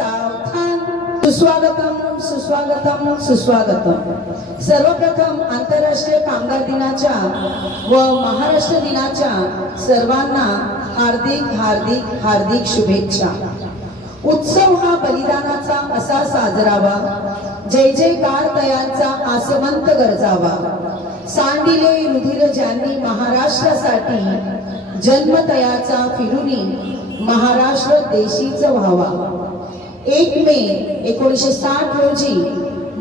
सावधान. सुस्वागतम सुस्वागतम सुस्वागतम. सर्वप्रथम आंतरराष्ट्रीय कामगार दिनाच्या व महाराष्ट्र दिनाच्या सर्वांना हार्दिक हार्दिक हार्दिक शुभेच्छा. उत्सव हा बलिदानाचा असा साजरावा, जय जयकार तयांचा आसवंत गरजावा. सांडिले रुधिर ज्यांनी महाराष्ट्रासाठी, जन्मतयाचा फिरुनी महाराष्ट्र देशीच व्हावा. 1 मे 1960 रोजी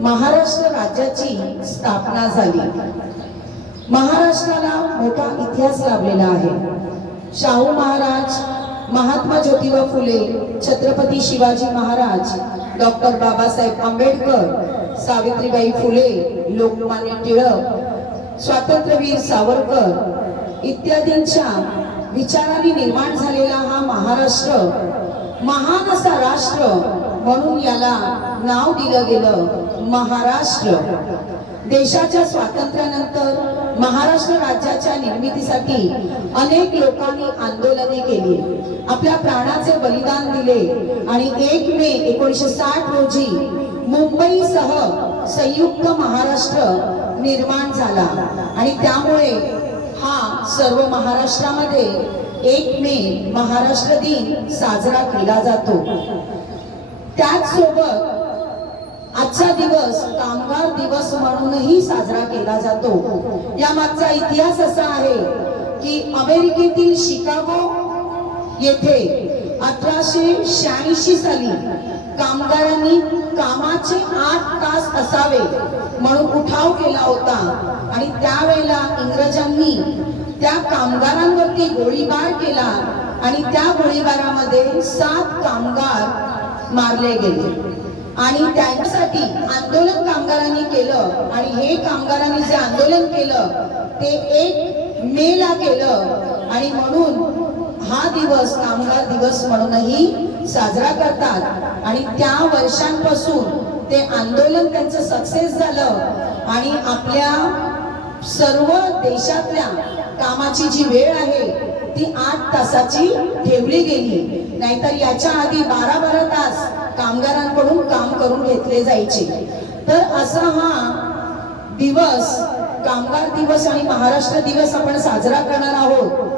महाराष्ट्र राज्याची स्थापना झाली. महाराष्ट्राला मोठा इतिहास लाभलेला आहे. शाहू महाराज, महात्मा ज्योतिबा फुले, छत्रपती शिवाजी महाराज, डॉक्टर बाबासाहेब आंबेडकर, सावित्रीबाई फुले, लोकमान्य टिळक, स्वातंत्र्यवीर सावरकर इत्यादींच्या विचारांनी निर्माण झालेला हा महाराष्ट्र महान असा राष्ट्र म्हणून याला नाव दिलं गेलं महाराष्ट्र. देशाच्या स्वातंत्र्यानंतर महाराष्ट्र राज्याच्या निर्मितीसाठी अनेक लोकांनी आंदोलने केली, आपल्या प्राणाचे बलिदान दिले आणि 1 मे 1960 रोजी मुंबईसह संयुक्त महाराष्ट्र निर्माण झाला. आणि त्यामुळे हा सर्व महाराष्ट्रामध्ये 1 मे महाराष्ट्र दिन साजरा केला जातो. त्याचसोबत आजचा दिवस कामगार दिवस म्हणूनही साजरा केला जातो. या मागचा इतिहास असा आहे की अमेरिकेतील शिकागो येथे 1886 साली कामगारांनी कामाचे 8 तास असावे म्हणून उठाव केला होता आणि त्यावेळेला इंग्रजांनी त्या कामगारांवरती गोळीबार केला आणि त्या गोळीबारामध्ये 7 कामगार मारले गेले. आणि त्यांच्यासाठी आंदोलन कामगारांनी केलं आणि हे कामगारांनी जे आंदोलन केलं ते 1 मे ला केलं आणि म्हणून हा दिवस कामगार दिवस म्हणूनही साजरा करतात. आणि त्या वर्षांपासून ते आंदोलन त्यांचं सक्सेस झालं आणि आपल्या सर्व देशातल्या कामाची जी वेळ आहे ती 8 तासाची ठेवली गेली. नाहीतर याच्या आधी 12-12 तास कामगारांकडून काम करून घेतले जायचे. तर असा हा दिवस कामगार दिवस आणि महाराष्ट्र दिवस आपण साजरा करणार आहोत.